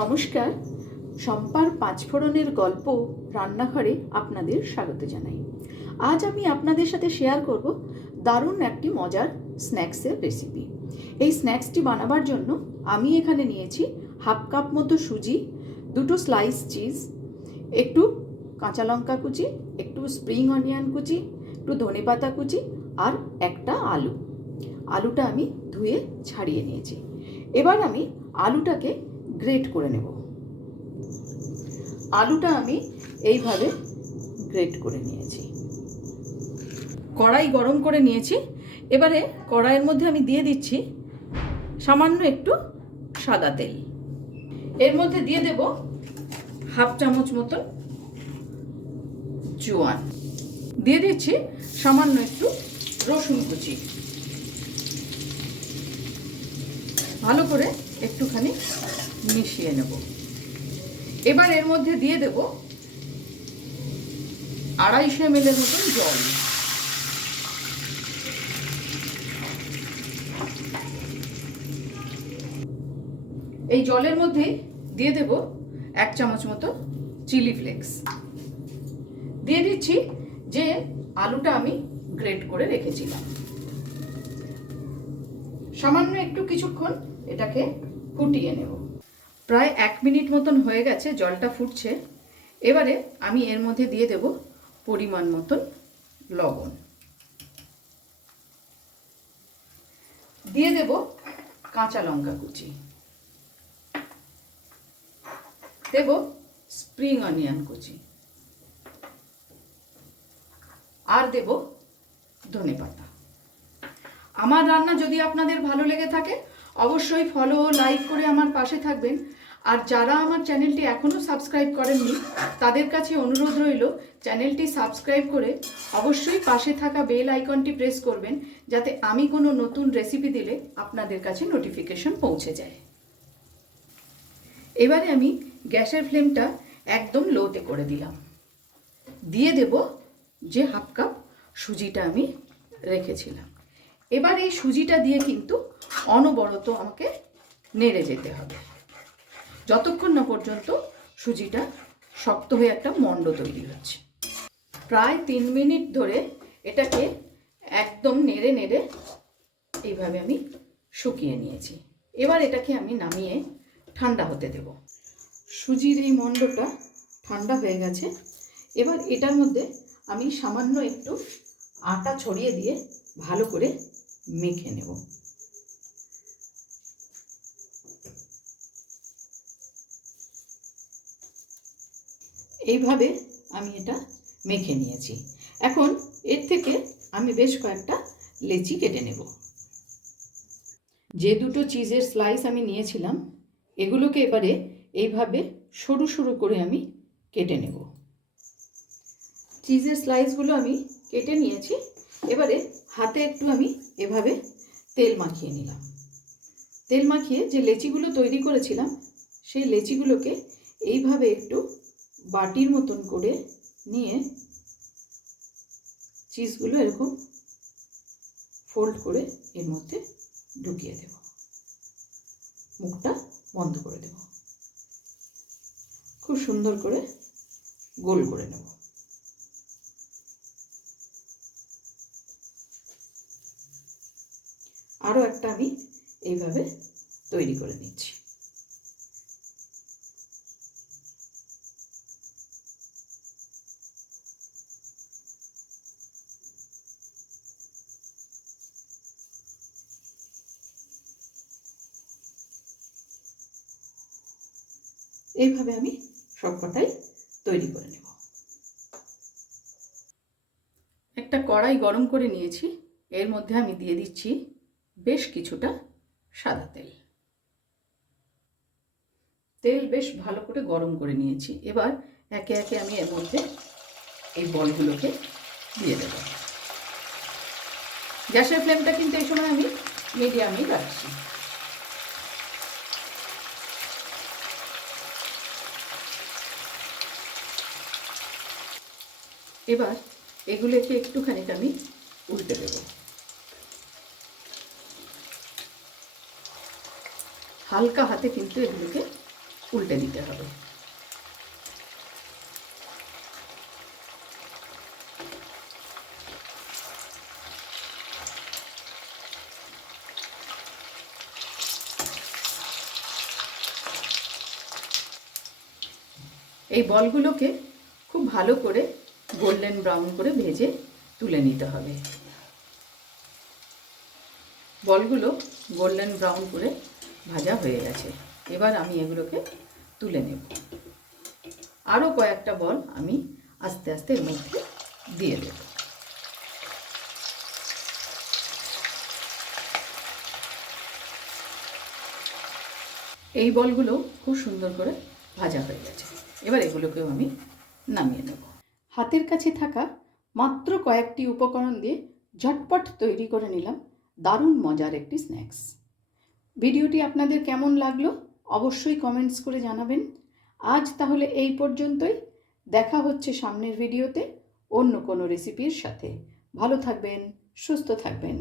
নমস্কার। শম্পার পাঁচফোড়নের গল্প রান্নাঘরে আপনাদের স্বাগত জানাই। আজ আমি আপনাদের সাথে শেয়ার করব দারুণ একটি মজার স্ন্যাক্সের রেসিপি এই স্ন্যাক্সটি বানাবার জন্য আমি এখানে নিয়েছি হাফ কাপ মতো সুজি, দুটো স্লাইস চিজ একটু কাঁচা লঙ্কা কুচি, একটু স্প্রিং অনিয়ন কুচি, একটু ধনেপাতা কুচি আর একটা আলু। আলুটা আমি ধুয়ে ছাড়িয়ে নিয়েছি। এবার আমি আলুটাকে গ্রেট করে নেব। আলুটা আমি এইভাবে গ্রেট করে নিয়েছি। কড়াই গরম করে নিয়েছি। এবারে কড়াইয়ের মধ্যে আমি দিয়ে দিচ্ছি সামান্য একটু সাদা তেল। এর মধ্যে দিয়ে দেব হাফ চামচ মতো জোয়ান। দিয়ে দিচ্ছি সামান্য একটু রসুন কুচি। ভালো করে একটুখানি মিশিয়ে নেব। এবার এর মধ্যে দিয়ে দেব আড়াইশো এম এর মতন জল। এই জলের মধ্যে দিয়ে দেব এক চামচ মতো চিলি ফ্লেক্স। দিয়ে দিচ্ছি যে আলুটা আমি গ্রেট করে রেখেছিলাম। সামান্য একটু কিছুক্ষণ এটাকে ফুটিয়ে নেব। প্রায় এক মিনিট মতন হয়ে গেছে জলটা ফুটছে। এবারে আমি এর মধ্যে দিয়ে দেব পরিমাণ মতন লবণ। দিয়ে দেব কাঁচা লঙ্কা কুচি। দেব স্প্রিং অনিয়ন কুচি। আর দেব ধনে পাতা। আমার রান্না যদি আপনাদের ভালো লেগে থাকে, অবশ্যই ফলো লাইক করে আমার পাশে থাকবেন। আর যারা আমার চ্যানেলটি এখনও সাবস্ক্রাইব করেননি, তাদের কাছে অনুরোধ রইল, চ্যানেলটি সাবস্ক্রাইব করে অবশ্যই পাশে থাকা বেল আইকনটি প্রেস করবেন, যাতে আমি কোনো নতুন রেসিপি দিলে আপনাদের কাছে নোটিফিকেশন পৌঁছে যায়। এবারে আমি গ্যাসের ফ্লেমটা একদম লোতে করে দিলাম। দিয়ে দেব যে হাফ কাপ সুজিটা আমি রেখেছিলাম। এবার এই সুজিটা দিয়ে কিন্তু অনবরত আমাকে নেড়ে যেতে হবে। যতক্ষণ না পর্যন্ত সুজিটা শক্ত হয়ে একটা মণ্ড তৈরি হচ্ছে। প্রায় তিন মিনিট ধরে এটাকে একদম নেড়ে নেড়ে এইভাবে আমি শুকিয়ে নিয়েছি। এবার এটাকে আমি নামিয়ে ঠান্ডা হতে দেব। সুজির এই মণ্ডটা ঠান্ডা হয়ে গেছে। এবার এটার মধ্যে আমি সামান্য একটু আটা ছড়িয়ে দিয়ে ভালো করে মেখে নেব। এইভাবে আমি এটা মেখে নিয়েছি। এখন এর থেকে আমি বেশ কয়েকটা লেচি কেটে নেব। যে দুটো চিজের স্লাইস আমি নিয়েছিলাম, এগুলোকে এবারে এইভাবে সরু সরু করে আমি কেটে নেব। চিজের স্লাইসগুলো আমি কেটে নিয়েছি, এবারে হাতে একটু আমি এভাবে তেল মাখিয়ে নিলাম। তেল মাখিয়ে যে লেচিগুলো তৈরি করেছিলাম, সেই লেচিগুলোকে এইভাবে একটু বাটির মতন করে নিয়ে চিজগুলো এরকম ফোল্ড করে এর মধ্যে ঢুকিয়ে দেব। মুখটা বন্ধ করে দেব। খুব সুন্দর করে গোল করে নেব। আরও একটা আমি এইভাবে তৈরি করে নিচ্ছি। এইভাবে আমি সবকটাই তৈরি করে নেব। একটা কড়াই গরম করে নিয়েছি, এর মধ্যে আমি দিয়ে দিচ্ছি বেশ কিছুটা সাদা তেল। তেল বেশ ভালো করে গরম করে নিয়েছি, এবার একে একে আমি এর মধ্যে এই বলগুলোকে দিয়ে দেব। গ্যাসের ফ্লেমটা কিন্তু এই সময় আমি মিডিয়ামই রাখছি। এবার এগুলোকে একটুখানি আমি উল্টে দেবো। হালকা হাতে কিন্তু এগুলোকে উল্টে দিতে হবে। এই বলগুলোকে খুব ভালো করে গোল্ডেন ব্রাউন করে ভেজে তুলে নিতে হবে। বলগুলো গোল্ডেন ব্রাউন করে ভাজা হয়ে গেছে। এবার আমি এগুলোকে তুলে নেব। আরও কয়েকটা বল আমি আস্তে আস্তে এর মধ্যে দিয়ে দেব। এই বলগুলো খুব সুন্দর করে ভাজা হয়ে গেছে। এবার এগুলোকেও আমি নামিয়ে নেব। হাতের কাছে থাকা মাত্র কয়েকটি উপকরণ দিয়ে ঝটপট তৈরি করে নিলাম। দারুণ মজার একটি স্ন্যাক্স। ভিডিওটি আপনাদের কেমন লাগল অবশ্যই কমেন্টস করে জানাবেন। আজ তাহলে এই পর্যন্তই। দেখা হচ্ছে সামনের ভিডিওতে অন্য কোনো রেসিপির সাথে। ভালো থাকবেন, সুস্থ থাকবেন।